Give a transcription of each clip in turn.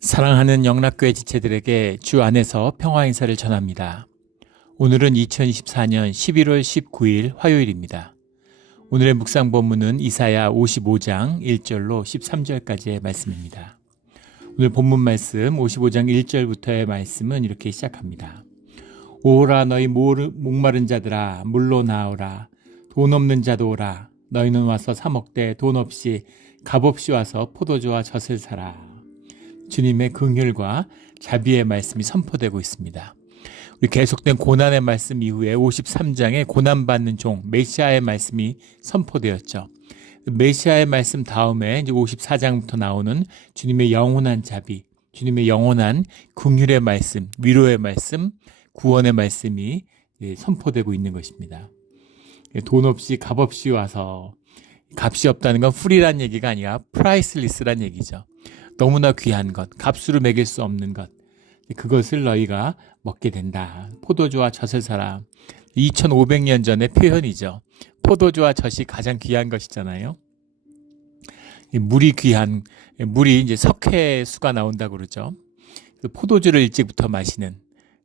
사랑하는 영락교회 지체들에게 주 안에서 평화 인사를 전합니다. 오늘은 2024년 11월 19일 화요일입니다. 오늘의 묵상 본문은 이사야 55장 1절로 13절까지의 말씀입니다. 오늘 본문 말씀 55장 1절부터의 말씀은 이렇게 시작합니다. 오라 너희 목마른 자들아 물로 나오라. 돈 없는 자도 오라. 너희는 와서 사 먹되 돈 없이 값없이 와서 포도주와 젖을 사라. 주님의 긍휼과 자비의 말씀이 선포되고 있습니다. 우리 계속된 고난의 말씀 이후에 53장에 고난받는 종 메시아의 말씀이 선포되었죠. 메시아의 말씀 다음에 이제 54장부터 나오는 주님의 영원한 자비, 주님의 영원한 긍휼의 말씀, 위로의 말씀, 구원의 말씀이 선포되고 있는 것입니다. 돈 없이 값 없이 와서, 값이 없다는 건 free란 얘기가 아니라 priceless란 얘기죠. 너무나 귀한 것, 값으로 매길 수 없는 것, 그것을 너희가 먹게 된다. 포도주와 젖을 사라. 2500년 전의 표현이죠. 포도주와 젖이 가장 귀한 것이잖아요. 물이 귀한, 물이 이제 석회수가 나온다고 그러죠. 포도주를 일찍부터 마시는.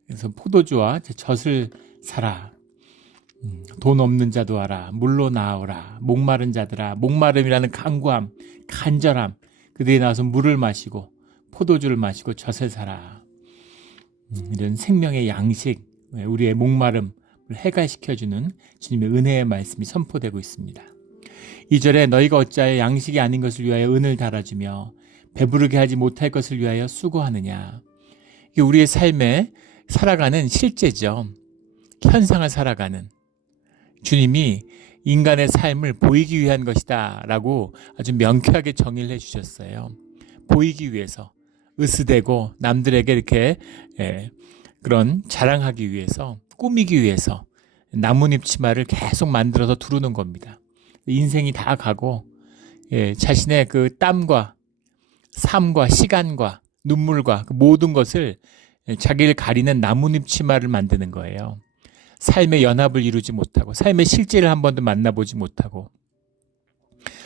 그래서 포도주와 젖을 사라. 돈 없는 자도 와라. 물로 나오라. 목마른 자들아. 목마름이라는 간구함, 간절함. 그들이 나와서 물을 마시고 포도주를 마시고 젖을 사라. 이런 생명의 양식, 우리의 목마름을 해갈시켜주는 주님의 은혜의 말씀이 선포되고 있습니다. 2절에 너희가 어찌하여 양식이 아닌 것을 위하여 은을 달아주며 배부르게 하지 못할 것을 위하여 수고하느냐. 이게 우리의 삶에 살아가는 실제죠. 현상을 살아가는. 주님이 인간의 삶을 보이기 위한 것이다 라고 아주 명쾌하게 정의를 해주셨어요. 보이기 위해서, 으스대고 남들에게 이렇게 그런 자랑하기 위해서, 꾸미기 위해서 나뭇잎 치마를 계속 만들어서 두르는 겁니다. 인생이 다 가고 자신의 그 땀과 삶과 시간과 눈물과 그 모든 것을 자기를 가리는 나뭇잎 치마를 만드는 거예요. 삶의 연합을 이루지 못하고 삶의 실제를 한 번도 만나보지 못하고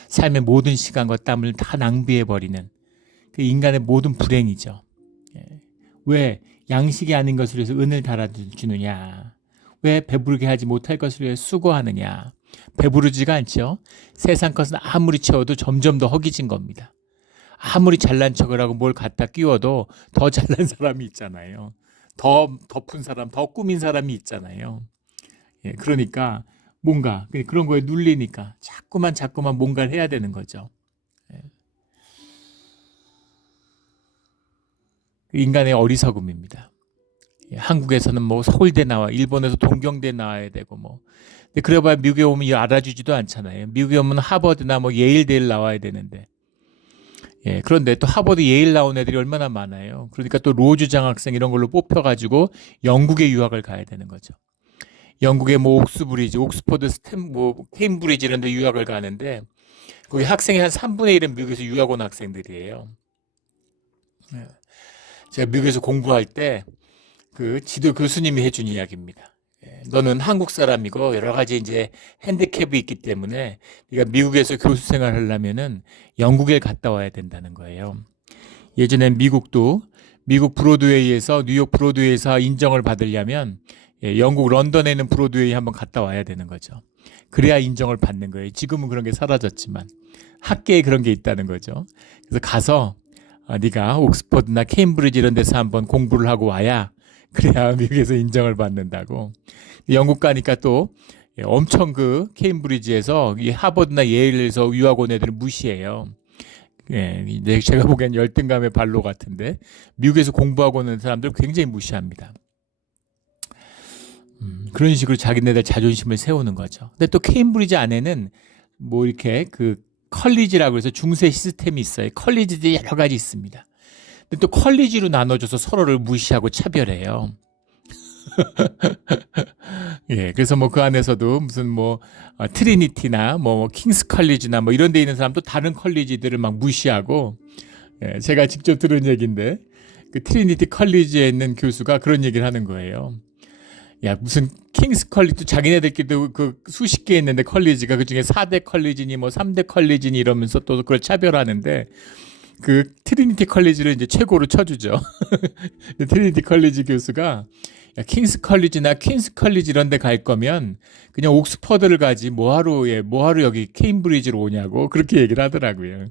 삶의 모든 시간과 땀을 다 낭비해버리는 그 인간의 모든 불행이죠. 왜 양식이 아닌 것을 위해서 은을 달아주느냐. 왜 배부르게 하지 못할 것을 위해 수고하느냐. 배부르지가 않죠. 세상 것은 아무리 채워도 점점 더 허기진 겁니다. 아무리 잘난 척을 하고 뭘 갖다 끼워도 더 잘난 사람이 있잖아요. 더 덮은 사람, 더 꾸민 사람이 있잖아요. 그러니까 뭔가 그런 거에 눌리니까 자꾸만 뭔가를 해야 되는 거죠. 인간의 어리석음입니다. 한국에서는 뭐 서울대 나와, 일본에서 동경대 나와야 되고 뭐. 근데 그래봐야 미국에 오면 알아주지도 않잖아요. 미국에 오면 하버드나 뭐 예일대를 나와야 되는데. 그런데 또 하버드 예일 나온 애들이 얼마나 많아요. 그러니까 또 로즈 장학생 이런 걸로 뽑혀가지고 영국에 유학을 가야 되는 거죠. 영국의 뭐 옥스브리지, 옥스퍼드, 케임브리지 이런 데 유학을 가는데 거기 학생의 한 3분의 1은 미국에서 유학 온 학생들이에요. 제가 미국에서 공부할 때 그 지도 교수님이 해준 이야기입니다. 너는 한국 사람이고 여러 가지 이제 핸디캡이 있기 때문에 네가 미국에서 교수 생활을 하려면은 영국에 갔다 와야 된다는 거예요. 예전엔 미국 브로드웨이에서 뉴욕 브로드웨이에서 인정을 받으려면 영국 런던에 있는 브로드웨이 한번 갔다 와야 되는 거죠. 그래야 인정을 받는 거예요. 지금은 그런 게 사라졌지만 학계에 그런 게 있다는 거죠. 그래서 가서 네가 옥스퍼드나 케임브리지 이런 데서 한번 공부를 하고 와야 그래야 미국에서 인정을 받는다고. 영국 가니까 또 엄청 그 케임브리지에서 하버드나 예일에서 유학 온 애들은 무시해요. 제가 보기엔 열등감의 발로 같은데 미국에서 공부하고 오는 사람들 굉장히 무시합니다. 그런 식으로 자기네들 자존심을 세우는 거죠. 근데 또 케임브리지 안에는 뭐 이렇게 그 컬리지라고 해서 중세 시스템이 있어요. 컬리지들이 여러 가지 있습니다. 근데 또 컬리지로 나눠줘서 서로를 무시하고 차별해요. 그래서 뭐 그 안에서도 무슨 뭐 트리니티나 뭐 킹스 컬리지나 뭐 이런 데 있는 사람도 다른 컬리지들을 막 무시하고, 제가 직접 들은 얘기인데 그 트리니티 컬리지에 있는 교수가 그런 얘기를 하는 거예요. 야, 무슨 킹스 컬리지도 자기네들끼리도 그 수십 개 있는데 컬리지가 그중에 4대 컬리지니 뭐 3대 컬리지니 이러면서 또 그걸 차별하는데 그 트리니티 컬리지를 이제 최고로 쳐주죠. 트리니티 컬리지 교수가 야, 킹스 컬리지나 퀸스 컬리지 이런 데 갈 거면 그냥 옥스퍼드를 가지 뭐하러 여기 케임브리지로 오냐고 그렇게 얘기를 하더라고요.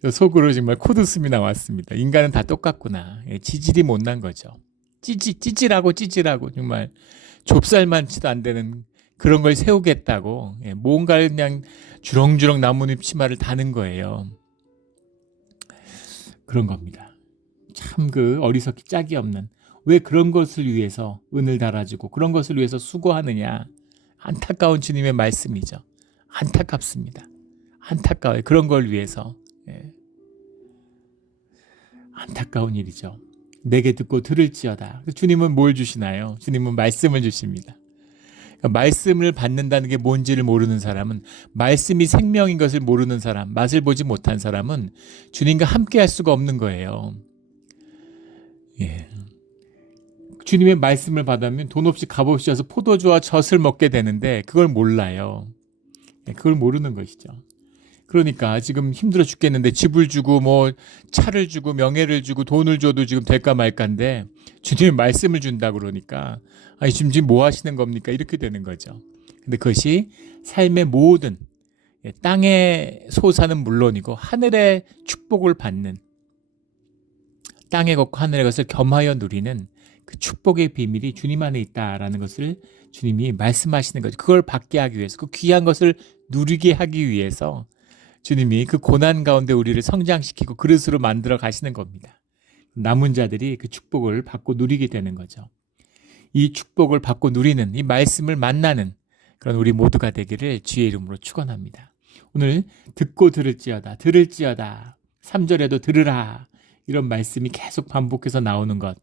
그래서 속으로 정말 코드숨이 나왔습니다. 인간은 다 똑같구나. 예, 지질이 못난 거죠. 찌질하고 정말 좁쌀만치도 안 되는 그런 걸 세우겠다고 예, 뭔가를 그냥 주렁주렁 나뭇잎 치마를 다는 거예요. 그런 겁니다. 참 그 어리석기 짝이 없는 왜 그런 것을 위해서 은을 달아주고 그런 것을 위해서 수고하느냐. 안타까운 주님의 말씀이죠. 안타깝습니다. 안타까워요. 그런 걸 위해서. 예. 안타까운 일이죠. 내게 듣고 들을지어다. 주님은 뭘 주시나요? 주님은 말씀을 주십니다. 그러니까 말씀을 받는다는 게 뭔지를 모르는 사람은, 말씀이 생명인 것을 모르는 사람, 맛을 보지 못한 사람은 주님과 함께 할 수가 없는 거예요. 예. 주님의 말씀을 받으면 돈 없이 값 없이 와서 포도주와 젖을 먹게 되는데 그걸 몰라요. 예, 그걸 모르는 것이죠. 그러니까 지금 힘들어 죽겠는데 집을 주고 뭐 차를 주고 명예를 주고 돈을 줘도 지금 될까 말까인데 주님의 말씀을 준다 그러니까 아니 지금 뭐 하시는 겁니까? 이렇게 되는 거죠. 근데 그것이 삶의 모든 땅의 소사는 물론이고 하늘의 축복을 받는, 땅의 것과 하늘의 것을 겸하여 누리는 그 축복의 비밀이 주님 안에 있다라는 것을 주님이 말씀하시는 거죠. 그걸 받게 하기 위해서, 그 귀한 것을 누리게 하기 위해서 주님이 그 고난 가운데 우리를 성장시키고 그릇으로 만들어 가시는 겁니다. 남은 자들이 그 축복을 받고 누리게 되는 거죠. 이 축복을 받고 누리는, 이 말씀을 만나는 그런 우리 모두가 되기를 주의 이름으로 축원합니다. 오늘 듣고 들을지어다, 3절에도 들으라, 이런 말씀이 계속 반복해서 나오는 것.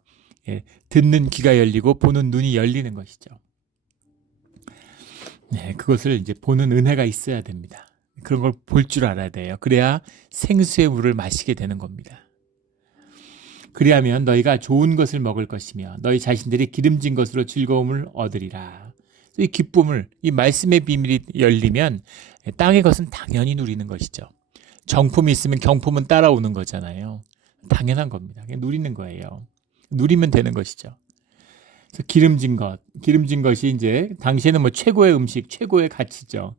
예, 듣는 귀가 열리고 보는 눈이 열리는 것이죠. 네, 그것을 이제 보는 은혜가 있어야 됩니다. 그런 걸 볼 줄 알아야 돼요. 그래야 생수의 물을 마시게 되는 겁니다. 그리하면 너희가 좋은 것을 먹을 것이며 너희 자신들이 기름진 것으로 즐거움을 얻으리라. 이 기쁨을, 이 말씀의 비밀이 열리면 땅의 것은 당연히 누리는 것이죠. 정품이 있으면 경품은 따라오는 거잖아요. 당연한 겁니다. 그냥 누리는 거예요. 누리면 되는 것이죠. 그래서 기름진 것이 이제 당시에는 뭐 최고의 음식, 최고의 가치죠.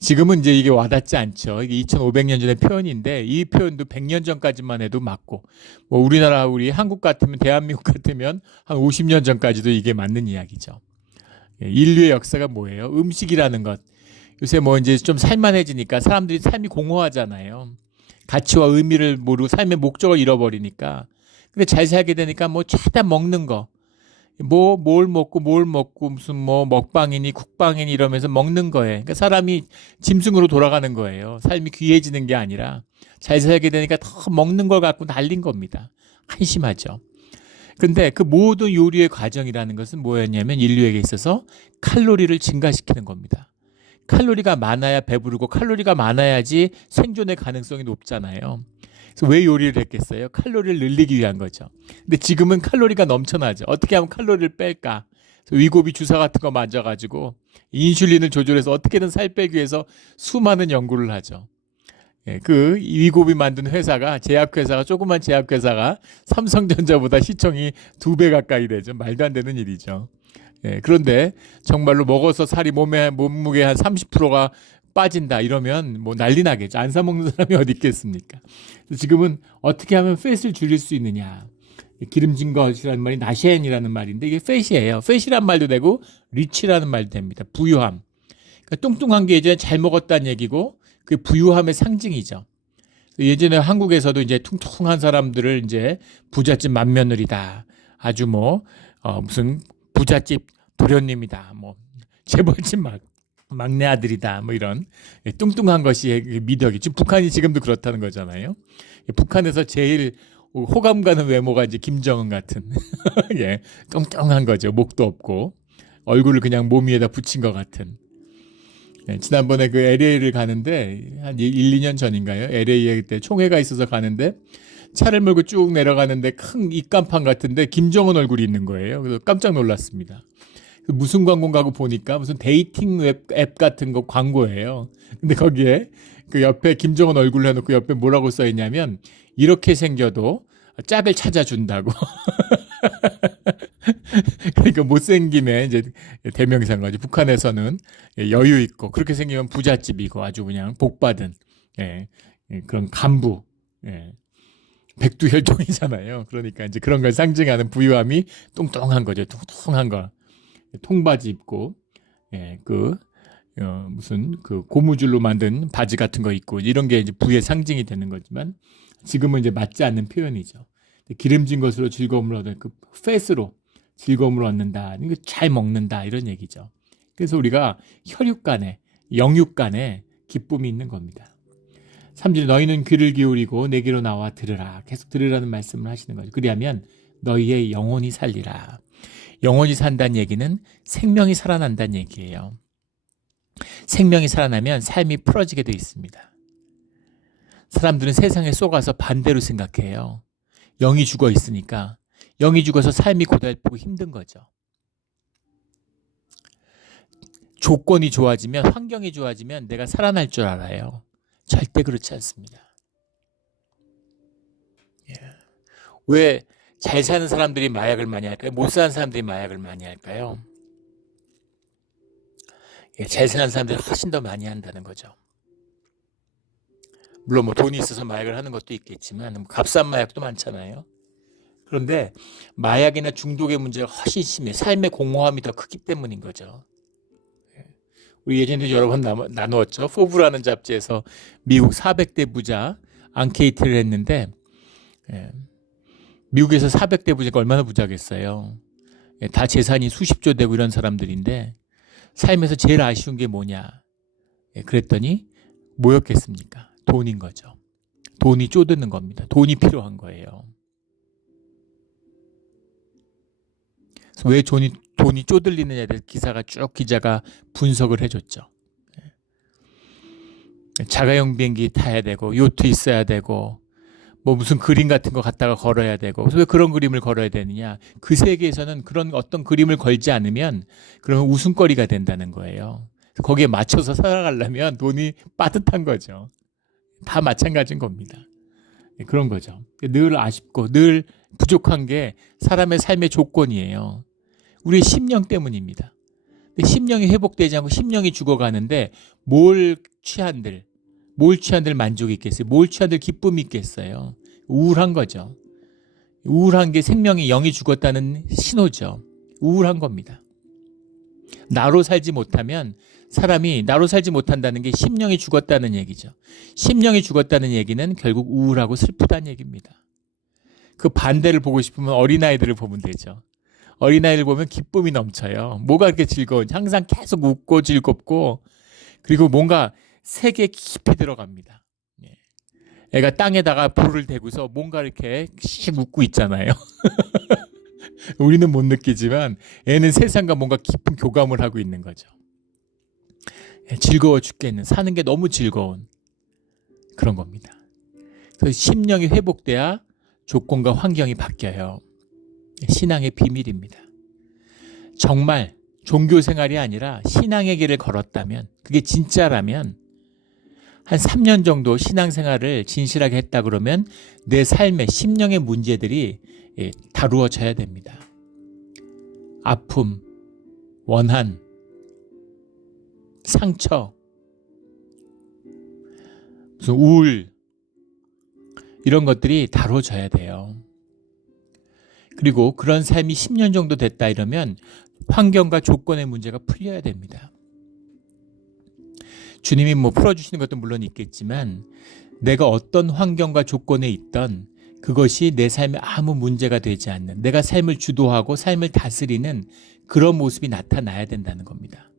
지금은 이제 이게 와닿지 않죠. 이게 2500년 전의 표현인데 이 표현도 100년 전까지만 해도 맞고, 뭐 우리 한국 같으면, 대한민국 같으면 한 50년 전까지도 이게 맞는 이야기죠. 인류의 역사가 뭐예요? 음식이라는 것. 요새 뭐 이제 좀 살만해지니까 사람들이 삶이 공허하잖아요. 가치와 의미를 모르고 삶의 목적을 잃어버리니까. 근데 잘 살게 되니까 뭐 최대한 먹는 거. 뭘 먹고 무슨 뭐 먹방이니 국방이니 이러면서 먹는 거예요. 그러니까 사람이 짐승으로 돌아가는 거예요. 삶이 귀해지는 게 아니라 잘 살게 되니까 더 먹는 걸 갖고 달린 겁니다. 한심하죠. 근데 그 모든 요리의 과정이라는 것은 뭐였냐면 인류에게 있어서 칼로리를 증가시키는 겁니다. 칼로리가 많아야 배부르고 칼로리가 많아야지 생존의 가능성이 높잖아요. 그래서 왜 요리를 했겠어요? 칼로리를 늘리기 위한 거죠. 근데 지금은 칼로리가 넘쳐나죠. 어떻게 하면 칼로리를 뺄까? 위고비 주사 같은 거 맞아가지고 인슐린을 조절해서 어떻게든 살 빼기 위해서 수많은 연구를 하죠. 예, 그 위고비 만든 회사가, 조그만 제약회사가 삼성전자보다 시총이 2배 가까이 되죠. 말도 안 되는 일이죠. 예, 그런데 정말로 먹어서 몸무게 한 30%가 빠진다 이러면 뭐 난리 나겠죠. 안 사 먹는 사람이 어디 있겠습니까? 지금은 어떻게 하면 팻을 줄일 수 있느냐. 기름진 것이라는 말이 나셴이라는 말인데 이게 팻이에요. 팻이란 말도 되고 리치라는 말도 됩니다. 부유함. 그러니까 뚱뚱한 게 예전에 잘 먹었다는 얘기고 그게 부유함의 상징이죠. 예전에 한국에서도 이제 퉁퉁한 사람들을 이제 부잣집 맏며느리다. 아주 무슨 부잣집 도련님이다. 뭐 재벌집 막내 아들이다. 뭐 이런 뚱뚱한 것이 미덕이. 지금 북한이 지금도 그렇다는 거잖아요. 북한에서 제일 호감 가는 외모가 이제 김정은 같은 예, 뚱뚱한 거죠. 목도 없고 얼굴을 그냥 몸 위에다 붙인 것 같은. 예, 지난번에 그 LA를 가는데 한 1, 2년 전인가요? LA에 그때 총회가 있어서 가는데 차를 몰고 쭉 내려가는데 큰 입간판 같은데 김정은 얼굴이 있는 거예요. 그래서 깜짝 놀랐습니다. 무슨 광고인가 하고 보니까 무슨 데이팅 앱 같은 거 광고예요. 근데 거기에 그 옆에 김정은 얼굴로 해놓고 옆에 뭐라고 써 있냐면 이렇게 생겨도 짝을 찾아준다고. 그러니까 못생김에 이제 대명사인 거지. 북한에서는 여유 있고 그렇게 생기면 부잣집이고 아주 그냥 복받은 그런 간부, 백두혈통이잖아요. 그러니까 이제 그런 걸 상징하는 부유함이 뚱뚱한 거죠. 뚱뚱한 거, 통바지 입고 무슨 그 고무줄로 만든 바지 같은 거 입고 이런 게 이제 부의 상징이 되는 거지만 지금은 이제 맞지 않는 표현이죠. 기름진 것으로 즐거움을 얻는 그 패스로 즐거움을 얻는다. 잘 먹는다 이런 얘기죠. 그래서 우리가 혈육 간에 영육 간에 기쁨이 있는 겁니다. 3절 너희는 귀를 기울이고 내게로 나와 들으라. 계속 들으라는 말씀을 하시는 거죠. 그리하면 너희의 영혼이 살리라. 영혼이 산다는 얘기는 생명이 살아난다는 얘기예요. 생명이 살아나면 삶이 풀어지게 되어 있습니다. 사람들은 세상에 속아서 반대로 생각해요. 영이 죽어 있으니까 영이 죽어서 삶이 고달프고 힘든 거죠. 조건이 좋아지면 환경이 좋아지면 내가 살아날 줄 알아요. 절대 그렇지 않습니다. 왜 잘 사는 사람들이 마약을 많이 할까요? 못 사는 사람들이 마약을 많이 할까요? 잘 사는 사람들이 훨씬 더 많이 한다는 거죠. 물론 뭐 돈이 있어서 마약을 하는 것도 있겠지만 값싼 마약도 많잖아요. 그런데 마약이나 중독의 문제가 훨씬 심해. 삶의 공허함이 더 크기 때문인 거죠. 우리 예전에 여러 번 나누었죠. 포브라는 잡지에서 미국 400대 부자 앙케이트를 했는데 미국에서 400대 부자가 얼마나 부자겠어요. 다 재산이 수십조 되고 이런 사람들인데 삶에서 제일 아쉬운 게 뭐냐. 그랬더니 뭐였겠습니까? 돈인 거죠. 돈이 쪼드는 겁니다. 돈이 필요한 거예요. 그래서 왜 돈이 쪼들리느냐에 대해서 기자가 분석을 해줬죠. 자가용 비행기 타야 되고 요트 있어야 되고 뭐 무슨 그림 같은 거 갖다가 걸어야 되고 그래서 왜 그런 그림을 걸어야 되느냐. 그 세계에서는 그런 어떤 그림을 걸지 않으면 그러면 웃음거리가 된다는 거예요. 거기에 맞춰서 살아가려면 돈이 빠듯한 거죠. 다 마찬가지인 겁니다. 그런 거죠. 늘 아쉽고 늘 부족한 게 사람의 삶의 조건이에요. 우리의 심령 때문입니다. 심령이 회복되지 않고 심령이 죽어가는데 뭘 취한들 만족이 있겠어요? 뭘 취한들 기쁨이 있겠어요? 우울한 거죠. 우울한 게 생명이 영이 죽었다는 신호죠. 우울한 겁니다. 나로 살지 못하면 사람이 나로 살지 못한다는 게 심령이 죽었다는 얘기죠. 심령이 죽었다는 얘기는 결국 우울하고 슬프다는 얘기입니다. 그 반대를 보고 싶으면 어린아이들을 보면 되죠. 어린아이를 보면 기쁨이 넘쳐요. 뭐가 그렇게 즐거운지 항상 계속 웃고 즐겁고 그리고 뭔가 세계 깊이 들어갑니다. 애가 땅에다가 볼을 대고서 뭔가 이렇게 씩 웃고 있잖아요. 우리는 못 느끼지만 애는 세상과 뭔가 깊은 교감을 하고 있는 거죠. 즐거워 죽겠는 사는 게 너무 즐거운 그런 겁니다. 그래서 심령이 회복돼야 조건과 환경이 바뀌어요. 신앙의 비밀입니다. 정말 종교 생활이 아니라 신앙의 길을 걸었다면 그게 진짜라면 한 3년 정도 신앙생활을 진실하게 했다 그러면 내 삶의 심령의 문제들이 다루어져야 됩니다. 아픔, 원한, 상처, 무슨 우울 이런 것들이 다뤄져야 돼요. 그리고 그런 삶이 10년 정도 됐다 이러면 환경과 조건의 문제가 풀려야 됩니다. 주님이 뭐 풀어주시는 것도 물론 있겠지만 내가 어떤 환경과 조건에 있던 그것이 내 삶에 아무 문제가 되지 않는 내가 삶을 주도하고 삶을 다스리는 그런 모습이 나타나야 된다는 겁니다.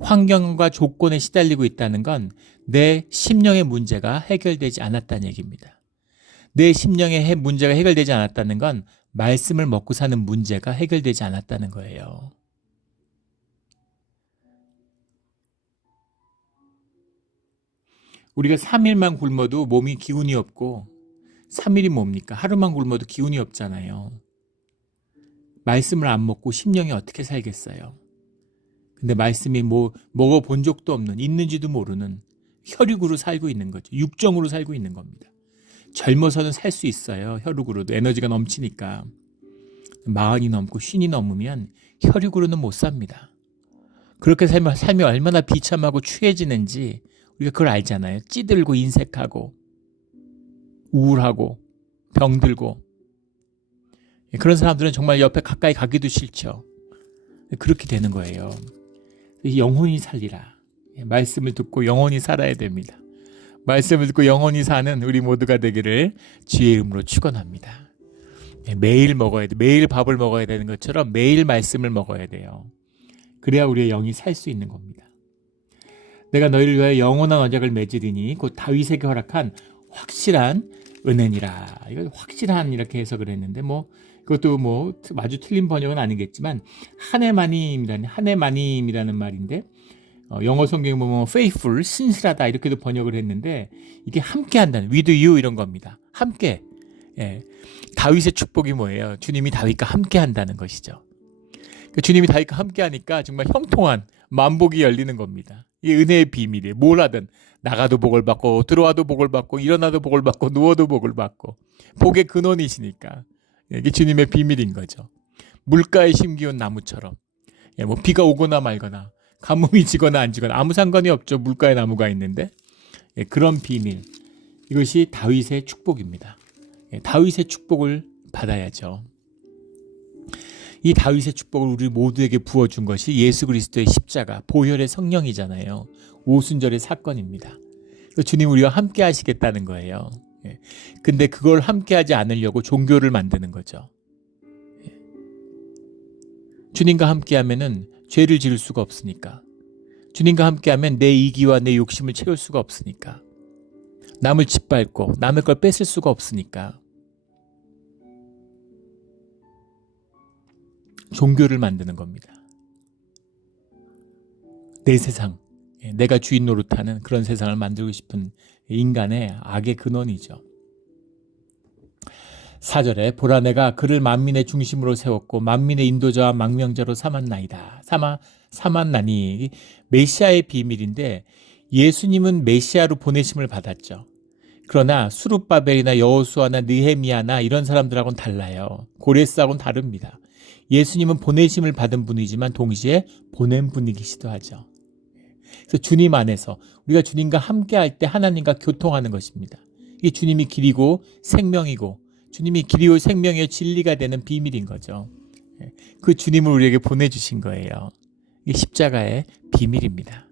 환경과 조건에 시달리고 있다는 건 내 심령의 문제가 해결되지 않았다는 얘기입니다. 내 심령의 문제가 해결되지 않았다는 건 말씀을 먹고 사는 문제가 해결되지 않았다는 거예요. 우리가 3일만 굶어도 몸이 기운이 없고 3일이 뭡니까? 하루만 굶어도 기운이 없잖아요. 말씀을 안 먹고 심령이 어떻게 살겠어요? 근데 말씀이 뭐 먹어본 적도 없는 있는지도 모르는 혈육으로 살고 있는 거죠. 육정으로 살고 있는 겁니다. 젊어서는 살 수 있어요. 혈육으로도 에너지가 넘치니까. 40이 넘고 50이 넘으면 혈육으로는 못 삽니다. 그렇게 살면 삶이 얼마나 비참하고 추해지는지 우리가 그걸 알잖아요. 찌들고 인색하고 우울하고 병들고 그런 사람들은 정말 옆에 가까이 가기도 싫죠. 그렇게 되는 거예요. 영혼이 살리라. 말씀을 듣고 영혼이 살아야 됩니다. 말씀을 듣고 영혼이 사는 우리 모두가 되기를 주의 이름으로 축원합니다. 매일 먹어야 돼. 매일 밥을 먹어야 되는 것처럼 매일 말씀을 먹어야 돼요. 그래야 우리의 영이 살 수 있는 겁니다. 내가 너희를 위하여 영원한 언약을 맺으리니 곧 다윗에게 허락한 확실한 은혜니라. 이거 확실한 이렇게 해석을 했는데 그것도 아주 틀린 번역은 아니겠지만 한 해만임이라는 말인데 영어 성경에 보면 faithful, 신실하다 이렇게도 번역을 했는데 이게 함께한다는 with you 이런 겁니다. 함께. 예. 다윗의 축복이 뭐예요? 주님이 다윗과 함께한다는 것이죠. 그러니까 주님이 다윗과 함께하니까 정말 형통한 만복이 열리는 겁니다. 이게 은혜의 비밀이에요. 뭘 하든 나가도 복을 받고 들어와도 복을 받고 일어나도 복을 받고 누워도 복을 받고 복의 근원이시니까 이게 주님의 비밀인 거죠. 물가에 심기운 나무처럼 비가 오거나 말거나 가뭄이 지거나 안 지거나 아무 상관이 없죠. 물가에 나무가 있는데 그런 비밀 이것이 다윗의 축복입니다. 다윗의 축복을 받아야죠. 이 다윗의 축복을 우리 모두에게 부어준 것이 예수 그리스도의 십자가 보혈의 성령이잖아요. 오순절의 사건입니다. 주님 우리와 함께 하시겠다는 거예요. 근데 그걸 함께 하지 않으려고 종교를 만드는 거죠. 주님과 함께 하면은 죄를 지을 수가 없으니까. 주님과 함께 하면 내 이기와 내 욕심을 채울 수가 없으니까. 남을 짓밟고 남의 걸 뺏을 수가 없으니까. 종교를 만드는 겁니다. 내 세상, 내가 주인 노릇하는 그런 세상을 만들고 싶은 인간의 악의 근원이죠. 4절에 보라 내가 그를 만민의 중심으로 세웠고 만민의 인도자와 망명자로 삼았나니 메시아의 비밀인데 예수님은 메시아로 보내심을 받았죠. 그러나 수룹바벨이나 여호수아나 느헤미야나 이런 사람들하고는 달라요. 고레스하고는 다릅니다. 예수님은 보내심을 받은 분이지만 동시에 보낸 분이기도 하죠. 그래서 주님 안에서 우리가 주님과 함께할 때 하나님과 교통하는 것입니다. 이게 주님이 길이고 생명이고 주님이 길이요 생명이요 진리가 되는 비밀인 거죠. 그 주님을 우리에게 보내주신 거예요. 이게 십자가의 비밀입니다.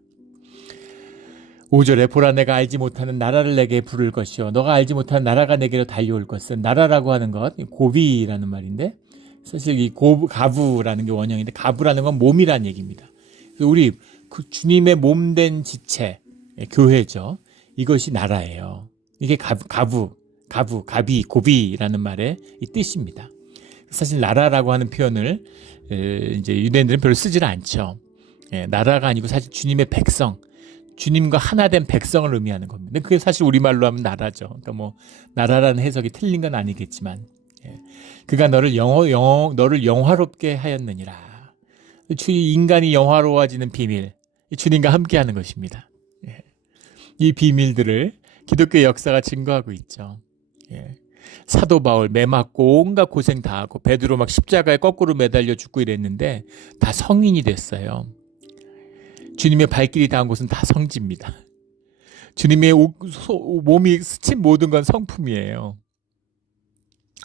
5절에 보라 내가 알지 못하는 나라를 내게 부를 것이요 너가 알지 못하는 나라가 내게로 달려올 것은 나라라고 하는 것 고비라는 말인데 사실 이 가부라는 게 원형인데 가부라는 건 몸이라는 얘기입니다. 그래서 우리 그 주님의 몸된 지체 교회죠. 이것이 나라예요. 이게 가비, 고비라는 말의 이 뜻입니다. 사실 나라라고 하는 표현을 이제 유대인들은 별로 쓰질 않죠. 나라가 아니고 사실 주님의 백성, 주님과 하나된 백성을 의미하는 겁니다. 근데 그게 사실 우리말로 하면 나라죠. 그러니까 나라라는 해석이 틀린 건 아니겠지만, 그가 너를 영화롭게 하였느니라. 인간이 영화로워지는 비밀, 주님과 함께하는 것입니다. 이 비밀들을 기독교 역사가 증거하고 있죠. 사도 바울 매 맞고 온갖 고생 다 하고 베드로 막 십자가에 거꾸로 매달려 죽고 이랬는데 다 성인이 됐어요. 주님의 발길이 닿은 곳은 다 성지입니다. 주님의 몸이 스친 모든 건 성품이에요.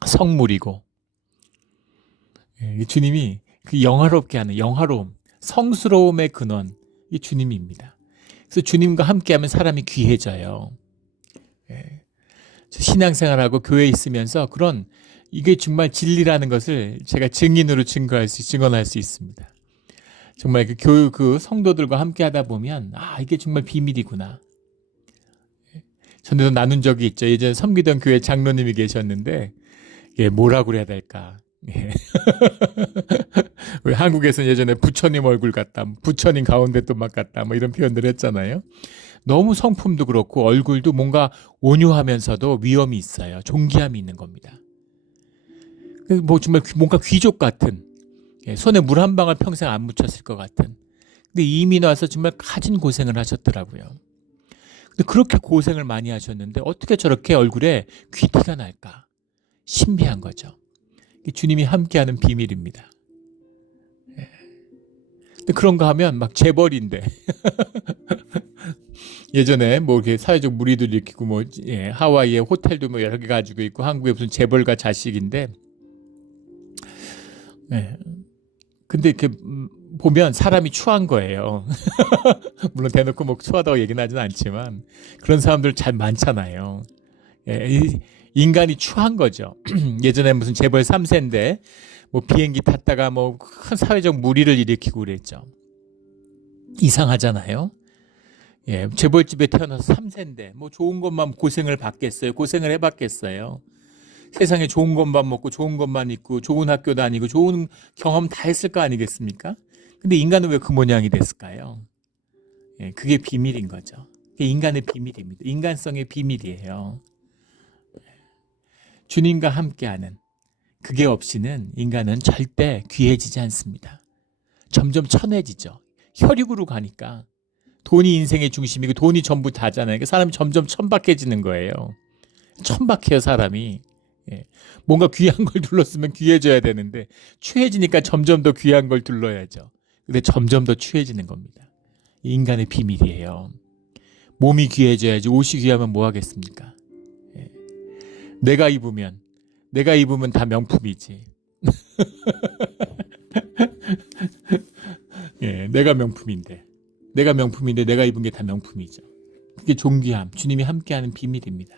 성물이고 주님이 그 영화롭게 하는 영화로움, 성스러움의 근원 이 주님입니다. 그래서 주님과 함께하면 사람이 귀해져요. 신앙생활하고 교회에 있으면서 이게 정말 진리라는 것을 제가 증언할 수 있습니다. 정말 그 성도들과 함께 하다 보면 이게 정말 비밀이구나. 전에도 나눈 적이 있죠. 예전에 섬기던 교회 장로님이 계셨는데 뭐라고 그래야 될까. 왜 한국에서는 예전에 부처님 얼굴 같다, 부처님 가운데 또막 같다 이런 표현들 했잖아요. 너무 성품도 그렇고 얼굴도 뭔가 온유하면서도 위엄이 있어요. 존귀함이 있는 겁니다. 정말 뭔가 귀족 같은, 손에 물 한 방울 평생 안 묻혔을 것 같은. 근데 이민 와서 정말 가진 고생을 하셨더라고요. 근데 그렇게 고생을 많이 하셨는데 어떻게 저렇게 얼굴에 귀티가 날까? 신비한 거죠. 주님이 함께하는 비밀입니다. 근데 그런가 하면 막 재벌인데 예전에 뭐 이렇게 사회적 무리도 일으키고 뭐 하와이에 호텔도 뭐 여러 개 가지고 있고 한국에 무슨 재벌가 자식인데 근데 이렇게 보면 사람이 추한 거예요. 물론 대놓고 뭐 추하다고 얘기는 하진 않지만 그런 사람들 잘 많잖아요. 인간이 추한 거죠. 예전에 무슨 재벌 3세인데 뭐 비행기 탔다가 뭐 큰 사회적 무리를 일으키고 그랬죠. 이상하잖아요. 재벌집에 태어나서 3세인데 뭐 좋은 것만 고생을 받겠어요. 고생을 해봤겠어요. 세상에 좋은 것만 먹고 좋은 것만 입고 좋은 학교 다니고 좋은 경험 다 했을 거 아니겠습니까? 근데 인간은 왜 그 모양이 됐을까요? 그게 비밀인 거죠. 그게 인간의 비밀입니다. 인간성의 비밀이에요. 주님과 함께하는 그게 없이는 인간은 절대 귀해지지 않습니다. 점점 천해지죠. 혈육으로 가니까 돈이 인생의 중심이고 돈이 전부 다잖아요. 그러니까 사람이 점점 천박해지는 거예요. 천박해요, 사람이. 뭔가 귀한 걸 둘렀으면 귀해져야 되는데 취해지니까 점점 더 귀한 걸 둘러야죠. 근데 점점 더 취해지는 겁니다. 인간의 비밀이에요. 몸이 귀해져야지 옷이 귀하면 뭐 하겠습니까? 내가 입으면 다 명품이지. 내가 명품인데 내가 입은 게 다 명품이죠. 그게 존귀함, 주님이 함께하는 비밀입니다.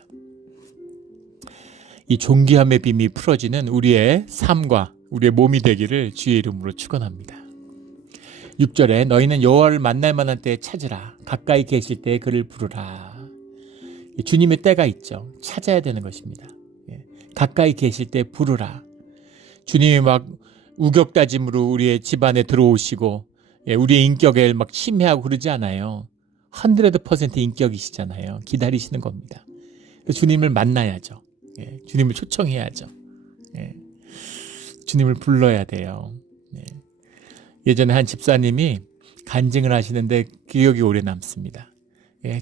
이 존귀함의 비밀이 풀어지는 우리의 삶과 우리의 몸이 되기를 주의 이름으로 축원합니다. 6절에 너희는 여호와를 만날 만한 때에 찾으라. 가까이 계실 때에 그를 부르라. 주님의 때가 있죠. 찾아야 되는 것입니다. 가까이 계실 때 부르라. 주님이 막 우격다짐으로 우리의 집안에 들어오시고 우리의 인격을 막 침해하고 그러지 않아요. 100% 인격이시잖아요. 기다리시는 겁니다. 주님을 만나야죠. 주님을 초청해야죠. 주님을 불러야 돼요. 예전에 한 집사님이 간증을 하시는데 기억이 오래 남습니다.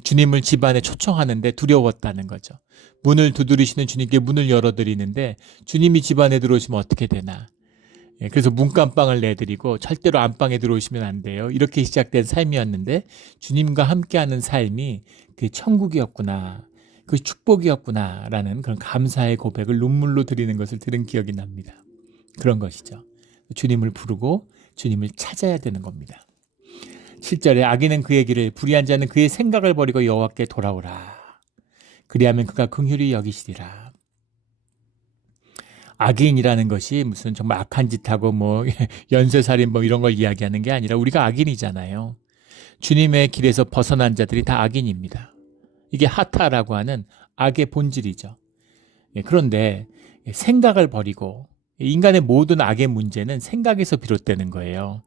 주님을 집안에 초청하는데 두려웠다는 거죠. 문을 두드리시는 주님께 문을 열어드리는데 주님이 집안에 들어오시면 어떻게 되나. 그래서 문간방을 내드리고 절대로 안방에 들어오시면 안 돼요. 이렇게 시작된 삶이었는데 주님과 함께하는 삶이 그 천국이었구나. 그 축복이었구나라는 그런 감사의 고백을 눈물로 드리는 것을 들은 기억이 납니다. 그런 것이죠. 주님을 부르고 주님을 찾아야 되는 겁니다. 7절에 악인은 그의 길을 불의한 자는 그의 생각을 버리고 여호와께 돌아오라. 그리하면 그가 긍휼히 여기시리라. 악인이라는 것이 무슨 정말 악한 짓하고 뭐 연쇄살인 뭐 이런 걸 이야기하는 게 아니라 우리가 악인이잖아요. 주님의 길에서 벗어난 자들이 다 악인입니다. 이게 하타라고 하는 악의 본질이죠. 그런데 생각을 버리고 인간의 모든 악의 문제는 생각에서 비롯되는 거예요.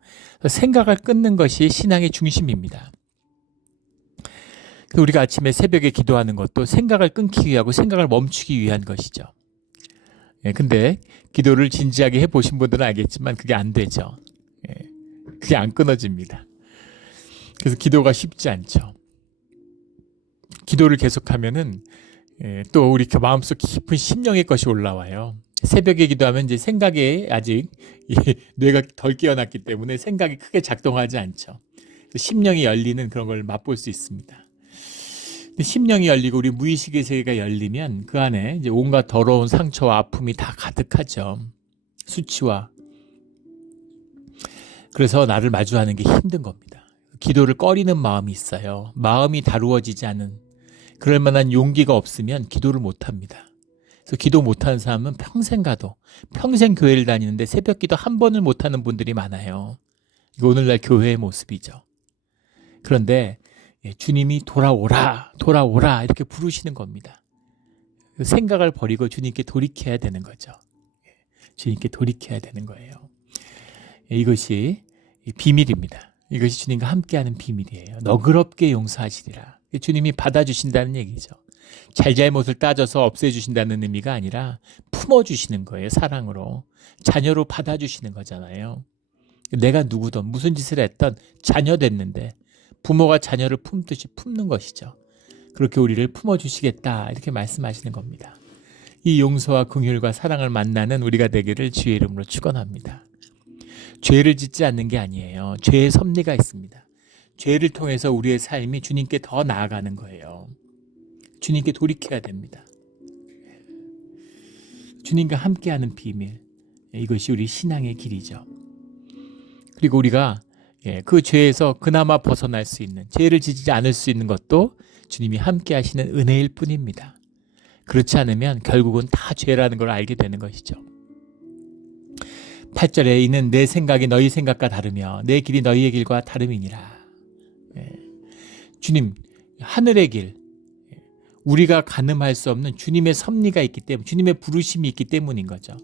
생각을 끊는 것이 신앙의 중심입니다. 우리가 아침에 새벽에 기도하는 것도 생각을 끊기 위하고 생각을 멈추기 위한 것이죠. 근데 기도를 진지하게 해보신 분들은 알겠지만 그게 안 되죠. 그게 안 끊어집니다. 그래서 기도가 쉽지 않죠. 기도를 계속하면은 또 우리 마음속 깊은 심령의 것이 올라와요. 새벽에 기도하면 이제 생각에 아직 뇌가 덜 깨어났기 때문에 생각이 크게 작동하지 않죠. 심령이 열리는 그런 걸 맛볼 수 있습니다. 심령이 열리고 우리 무의식의 세계가 열리면 그 안에 이제 온갖 더러운 상처와 아픔이 다 가득하죠. 수치와. 그래서 나를 마주하는 게 힘든 겁니다. 기도를 꺼리는 마음이 있어요. 마음이 다루어지지 않은 그럴 만한 용기가 없으면 기도를 못합니다. 그래서 기도 못하는 사람은 평생 가도 평생 교회를 다니는데 새벽 기도 한 번을 못하는 분들이 많아요. 이거 오늘날 교회의 모습이죠. 그런데 주님이 돌아오라 이렇게 부르시는 겁니다. 생각을 버리고 주님께 돌이켜야 되는 거죠. 주님께 돌이켜야 되는 거예요. 이것이 비밀입니다. 이것이 주님과 함께하는 비밀이에요. 너그럽게 용서하시리라. 주님이 받아주신다는 얘기죠. 잘잘못을 따져서 없애주신다는 의미가 아니라 품어주시는 거예요. 사랑으로. 자녀로 받아주시는 거잖아요. 내가 누구든 무슨 짓을 했던 자녀 됐는데 부모가 자녀를 품듯이 품는 것이죠. 그렇게 우리를 품어주시겠다 이렇게 말씀하시는 겁니다. 이 용서와 긍휼과 사랑을 만나는 우리가 되기를 주의 이름으로 축원합니다. 죄를 짓지 않는 게 아니에요. 죄의 섭리가 있습니다. 죄를 통해서 우리의 삶이 주님께 더 나아가는 거예요. 주님께 돌이켜야 됩니다. 주님과 함께하는 비밀, 이것이 우리 신앙의 길이죠. 그리고 우리가 그 죄에서 그나마 벗어날 수 있는, 죄를 짓지 않을 수 있는 것도 주님이 함께 하시는 은혜일 뿐입니다. 그렇지 않으면 결국은 다 죄라는 걸 알게 되는 것이죠. 8절에 이는 내 생각이 너희 생각과 다르며 내 길이 너희의 길과 다름이니라. 주님, 하늘의 길, 우리가 가늠할 수 없는 주님의 섭리가 있기 때문에, 주님의 부르심이 있기 때문인 거죠.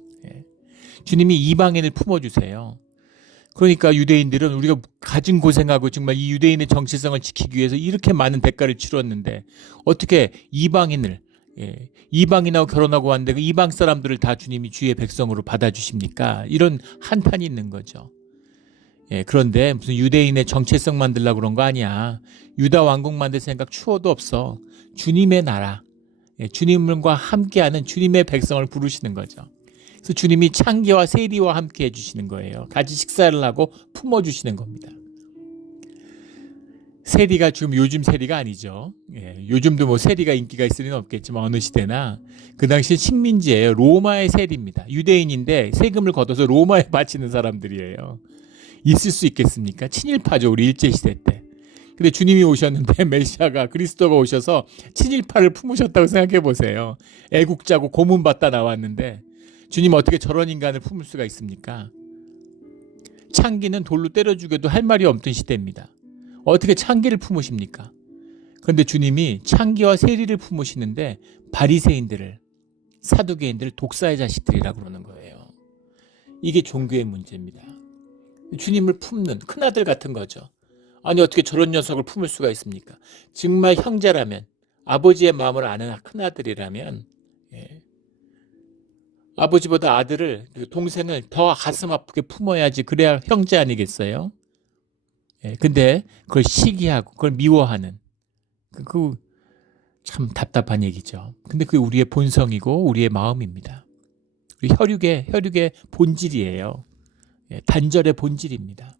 주님이 이방인을 품어주세요. 그러니까 유대인들은 우리가 가진 고생하고 정말 이 유대인의 정체성을 지키기 위해서 이렇게 많은 대가를 치렀는데 어떻게 이방인하고 결혼하고 왔는데 그 이방 사람들을 다 주님이 주의 백성으로 받아주십니까? 이런 한탄이 있는 거죠. 그런데 무슨 유대인의 정체성 만들려고 그런 거 아니야. 유다 왕국 만들 생각 추호도 없어. 주님의 나라, 주님과 함께하는 주님의 백성을 부르시는 거죠. 그래서 주님이 창기와 세리와 함께 해주시는 거예요. 같이 식사를 하고 품어주시는 겁니다. 세리가 지금 요즘 세리가 아니죠. 요즘도 뭐 세리가 인기가 있을 리는 없겠지만 어느 시대나 그 당시 식민지예요. 로마의 세리입니다. 유대인인데 세금을 걷어서 로마에 바치는 사람들이에요. 있을 수 있겠습니까? 친일파죠. 우리 일제시대 때. 근데 주님이 오셨는데 메시아가 그리스도가 오셔서 친일파를 품으셨다고 생각해 보세요. 애국자고 고문받다 나왔는데 주님 어떻게 저런 인간을 품을 수가 있습니까? 창기는 돌로 때려 죽여도 할 말이 없던 시대입니다. 어떻게 창기를 품으십니까? 그런데 주님이 창기와 세리를 품으시는데 바리새인들을, 사두개인들을 독사의 자식들이라고 그러는 거예요. 이게 종교의 문제입니다. 주님을 품는 큰아들 같은 거죠. 아니 어떻게 저런 녀석을 품을 수가 있습니까? 정말 형제라면, 아버지의 마음을 아는 큰아들이라면 아버지보다 아들을, 동생을 더 가슴 아프게 품어야지 그래야 형제 아니겠어요? 근데 그걸 시기하고 그걸 미워하는 그 참 답답한 얘기죠. 근데 그게 우리의 본성이고 우리의 마음입니다. 우리 혈육의 본질이에요. 단절의 본질입니다.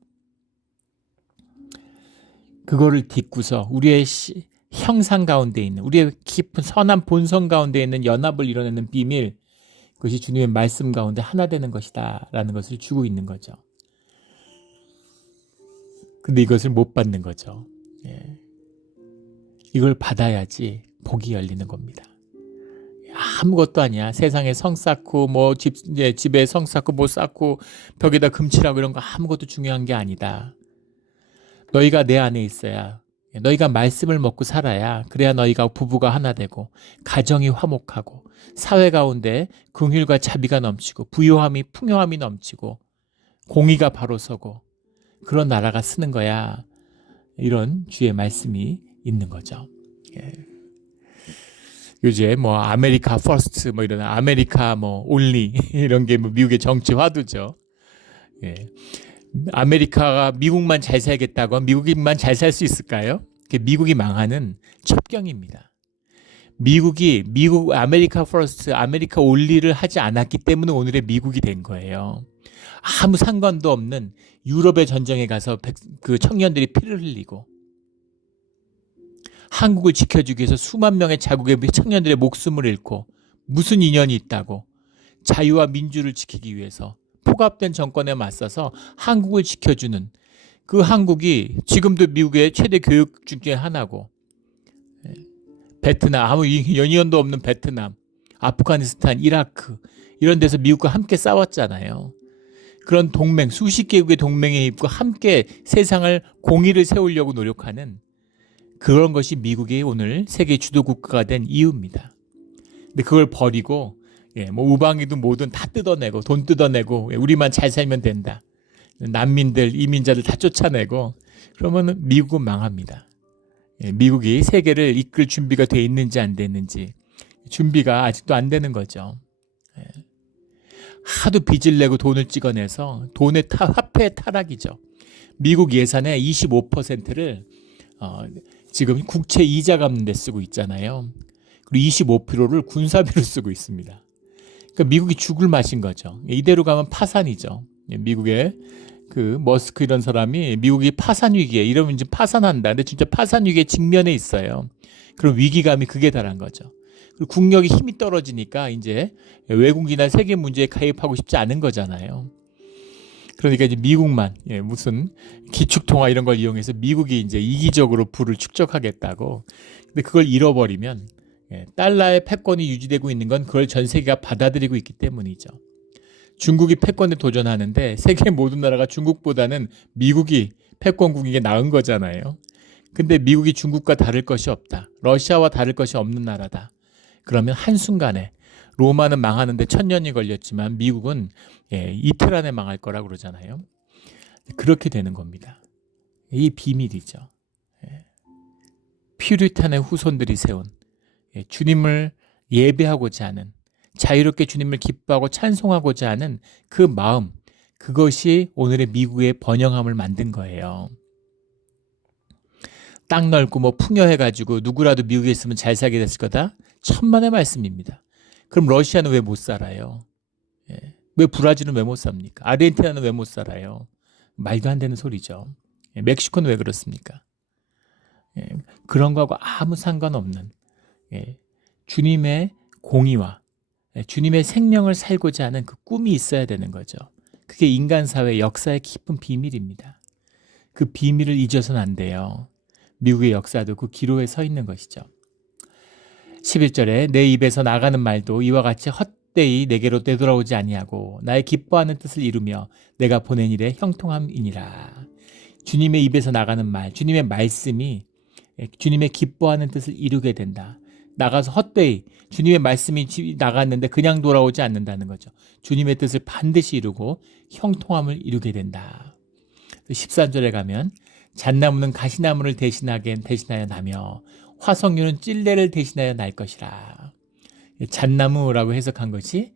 그거를 딛고서 우리의 형상 가운데 있는, 우리의 깊은 선한 본성 가운데 있는 연합을 이뤄내는 비밀, 그것이 주님의 말씀 가운데 하나 되는 것이다 라는 것을 주고 있는 거죠. 근데 이것을 못 받는 거죠. 이걸 받아야지 복이 열리는 겁니다. 아무것도 아니야. 세상에 성 쌓고 집에 성 쌓고 뭐 쌓고 벽에다 금칠하고 이런 거 아무것도 중요한 게 아니다. 너희가 내 안에 있어야, 너희가 말씀을 먹고 살아야, 그래야 너희가 부부가 하나 되고 가정이 화목하고 사회 가운데 긍휼과 자비가 넘치고 부요함이 풍요함이 넘치고 공의가 바로 서고 그런 나라가 쓰는 거야. 이런 주의 말씀이 있는 거죠. 요즘 아메리카 퍼스트 이런 아메리카 올리 이런 게 미국의 정치 화두죠. 아메리카가 미국만 잘 살겠다고 하면 미국인만 잘 살 수 있을까요? 미국이 망하는 첩경입니다. 미국 아메리카 퍼스트, 아메리카 올리를 하지 않았기 때문에 오늘의 미국이 된 거예요. 아무 상관도 없는 유럽의 전쟁에 가서 그 청년들이 피를 흘리고 한국을 지켜주기 위해서 수만 명의 자국의 청년들의 목숨을 잃고 무슨 인연이 있다고 자유와 민주를 지키기 위해서 포갑된 정권에 맞서서 한국을 지켜주는 그 한국이 지금도 미국의 최대 교육 중에 하나고, 베트남, 아무 연이언도 없는 베트남, 아프가니스탄, 이라크 이런 데서 미국과 함께 싸웠잖아요. 그런 동맹, 수십 개국의 동맹에 입고 함께 세상을 공의를 세우려고 노력하는 그런 것이 미국이 오늘 세계 주도 국가가 된 이유입니다. 근데 그걸 버리고 우방이든 뭐든 다 뜯어내고 돈 뜯어내고 우리만 잘 살면 된다. 난민들, 이민자들 다 쫓아내고 그러면 미국은 망합니다. 미국이 세계를 이끌 준비가 돼 있는지 안 됐는지 준비가 아직도 안 되는 거죠. 하도 빚을 내고 돈을 찍어내서 화폐의 타락이죠. 미국 예산의 25%를 지금 국채 이자 갚는 데 쓰고 있잖아요. 그리고 25%를 군사비로 쓰고 있습니다. 그러니까 미국이 죽을 맛인 거죠. 이대로 가면 파산이죠. 미국의 그 머스크 이런 사람이 미국이 파산 위기에 이러면 이제 파산한다. 근데 진짜 파산 위기에 직면해 있어요. 그럼 위기감이 극에 달한 거죠. 그리고 국력이 힘이 떨어지니까 이제 외국이나 세계 문제에 가입하고 싶지 않은 거잖아요. 그러니까 이제 미국만 무슨 기축통화 이런 걸 이용해서 미국이 이제 이기적으로 부를 축적하겠다고. 근데 그걸 잃어버리면 달러의 패권이 유지되고 있는 건 그걸 전 세계가 받아들이고 있기 때문이죠. 중국이 패권에 도전하는데 세계 모든 나라가 중국보다는 미국이 패권국인 게 나은 거잖아요. 근데 미국이 중국과 다를 것이 없다. 러시아와 다를 것이 없는 나라다. 그러면 한순간에 로마는 망하는데 1000년이 걸렸지만 미국은 이틀 안에 망할 거라고 그러잖아요. 그렇게 되는 겁니다. 이 비밀이죠. 퓨리탄의 후손들이 세운 주님을 예배하고자 하는, 자유롭게 주님을 기뻐하고 찬송하고자 하는 그 마음, 그것이 오늘의 미국의 번영함을 만든 거예요. 땅 넓고 뭐 풍요해가지고 누구라도 미국에 있으면 잘 살게 됐을 거다? 천만의 말씀입니다. 그럼 러시아는 왜 못 살아요? 왜 브라질은 왜 못 삽니까? 아르헨티나는 왜 못 살아요? 말도 안 되는 소리죠. 멕시코는 왜 그렇습니까? 그런 거하고 아무 상관없는 주님의 공의와 주님의 생명을 살고자 하는 그 꿈이 있어야 되는 거죠. 그게 인간사회 역사의 깊은 비밀입니다. 그 비밀을 잊어서는 안 돼요. 미국의 역사도 그 기로에 서 있는 것이죠. 11절에 내 입에서 나가는 말도 이와 같이 헛되이 내게로 되돌아오지 아니하고 나의 기뻐하는 뜻을 이루며 내가 보낸 일에 형통함이니라. 주님의 입에서 나가는 말, 주님의 말씀이 주님의 기뻐하는 뜻을 이루게 된다. 나가서 헛되이 주님의 말씀이 나갔는데 그냥 돌아오지 않는다는 거죠. 주님의 뜻을 반드시 이루고 형통함을 이루게 된다. 13절에 가면 잣나무는 가시나무를 대신하여 나며 화석류는 찔레를 대신하여 날 것이라. 잣나무라고 해석한 것이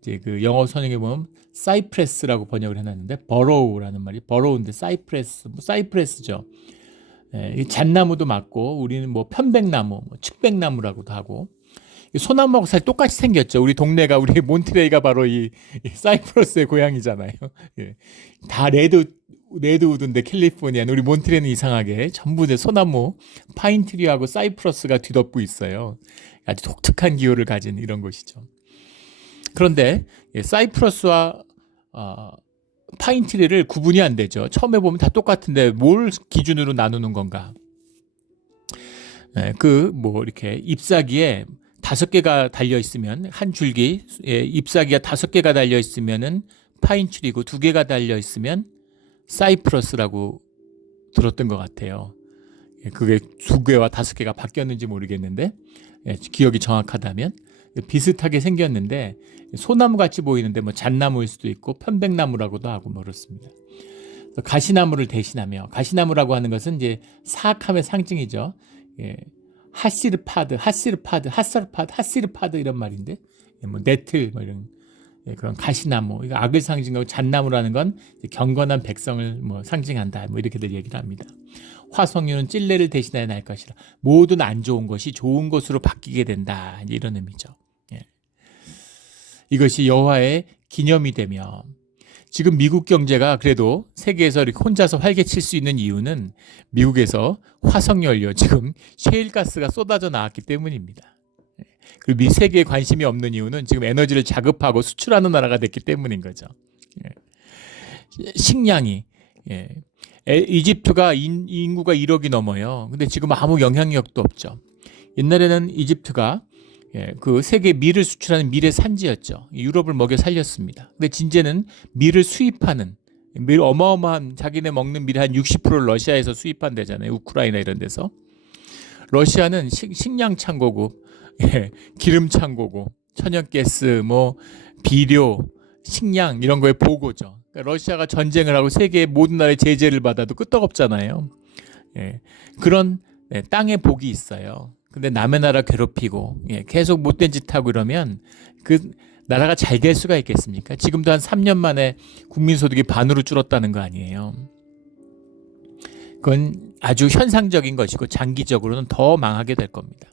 이제 그 영어 선역에 보면 사이프레스라고 번역을 해놨는데 버로우라는 말이 버로우인데 사이프레스죠. 이 잣나무도 맞고 우리는 뭐 편백나무, 측백나무라고도 하고 소나무하고 사실 똑같이 생겼죠. 우리 동네가 우리 몬트레이가 바로 이 사이프러스의 고향이잖아요. 다 레드우드인데 캘리포니아는 우리 몬트레이는 이상하게 전부 다 소나무, 파인트리하고 사이프러스가 뒤덮고 있어요. 아주 독특한 기호를 가진 이런 곳이죠. 그런데 사이프러스와 파인트리를 구분이 안 되죠. 처음에 보면 다 똑같은데 뭘 기준으로 나누는 건가? 이렇게 잎사귀에 5개가 달려 있으면 한 줄기 잎사귀가 5개가 달려 있으면은 파인트리고 2개가 달려 있으면 사이프러스라고 들었던 것 같아요. 그게 2개와 5개가 바뀌었는지 모르겠는데 기억이 정확하다면 비슷하게 생겼는데 소나무 같이 보이는데 뭐 잣나무일 수도 있고 편백나무라고도 하고 뭐 그렇습니다. 가시나무를 대신하며, 가시나무라고 하는 것은 이제 사악함의 상징이죠. 하시르파드 이런 말인데 뭐 네틀 뭐 이런 그런 가시나무, 이거 악을 상징하고 잣나무라는 건 경건한 백성을 뭐 상징한다. 뭐 이렇게들 얘기를 합니다. 화석류는 찔레를 대신하여 날 것이라. 모든 안 좋은 것이 좋은 것으로 바뀌게 된다. 이런 의미죠. 이것이 여호와의 기념이 되며, 지금 미국 경제가 그래도 세계에서 이렇게 혼자서 활개칠 수 있는 이유는 미국에서 화석연료, 지금 셰일가스가 쏟아져 나왔기 때문입니다. 그리고 세계에 관심이 없는 이유는 지금 에너지를 자급하고 수출하는 나라가 됐기 때문인 거죠. 식량이 이집트가 인구가 1억이 넘어요. 근데 지금 아무 영향력도 없죠. 옛날에는 이집트가 그 세계 밀을 수출하는 밀의 산지였죠. 유럽을 먹여 살렸습니다. 근데 진짜는 밀을 수입하는, 밀 어마어마한, 자기네 먹는 밀의 한 60%를 러시아에서 수입한대잖아요. 우크라이나 이런 데서. 러시아는 식량 창고고, 기름 창고고, 천연가스, 뭐 비료, 식량 이런 거에 보고죠. 그러니까 러시아가 전쟁을 하고 세계의 모든 나라의 제재를 받아도 끄떡없잖아요. 그런 땅의 복이 있어요. 근데 남의 나라 괴롭히고 계속 못된 짓 하고 이러면 그 나라가 잘 될 수가 있겠습니까? 지금도 한 3년 만에 국민소득이 반으로 줄었다는 거 아니에요. 그건 아주 현상적인 것이고 장기적으로는 더 망하게 될 겁니다.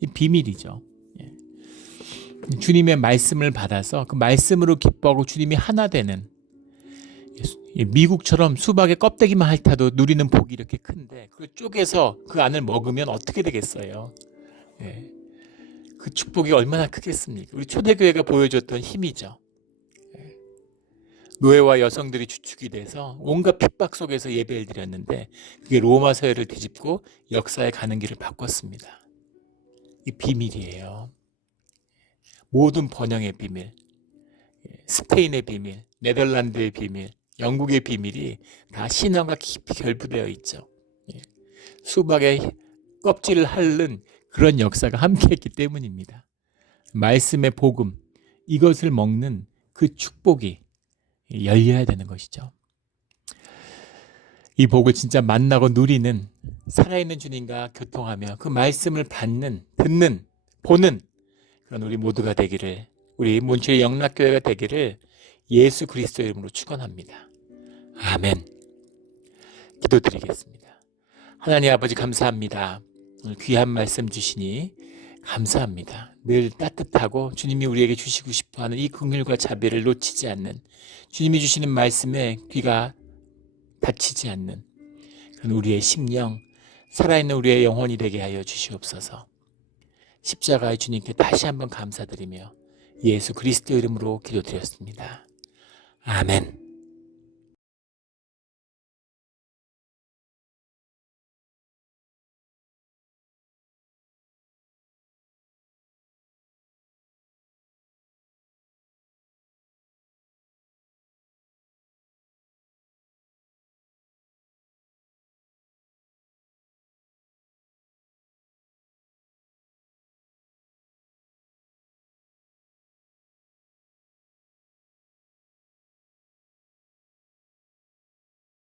이 비밀이죠. 주님의 말씀을 받아서 그 말씀으로 기뻐하고 주님이 하나 되는, 미국처럼 수박의 껍데기만 핥아도 누리는 복이 이렇게 큰데 그걸 쪼개서 그 안을 먹으면 어떻게 되겠어요? 그 축복이 얼마나 크겠습니까? 우리 초대교회가 보여줬던 힘이죠. 노예와 여성들이 주축이 돼서 온갖 핍박 속에서 예배를 드렸는데 그게 로마 서열을 뒤집고 역사에 가는 길을 바꿨습니다. 이 비밀이에요. 모든 번영의 비밀, 스페인의 비밀, 네덜란드의 비밀, 영국의 비밀이 다 신앙과 깊이 결부되어 있죠. 수박의 껍질을 핥는 그런 역사가 함께했기 때문입니다. 말씀의 복음, 이것을 먹는 그 축복이 열려야 되는 것이죠. 이 복을 진짜 만나고 누리는, 살아있는 주님과 교통하며 그 말씀을 받는, 듣는, 보는 그런 우리 모두가 되기를, 우리 몬치의 영락교회가 되기를 예수 그리스도의 이름으로 축원합니다. 아멘. 기도드리겠습니다. 하나님 아버지 감사합니다. 오늘 귀한 말씀 주시니 감사합니다. 늘 따뜻하고 주님이 우리에게 주시고 싶어하는 이 긍휼과 자비를 놓치지 않는, 주님이 주시는 말씀에 귀가 닫히지 않는 그런 우리의 심령, 살아있는 우리의 영혼이 되게 하여 주시옵소서. 십자가의 주님께 다시 한번 감사드리며 예수 그리스도 이름으로 기도드렸습니다. 아멘.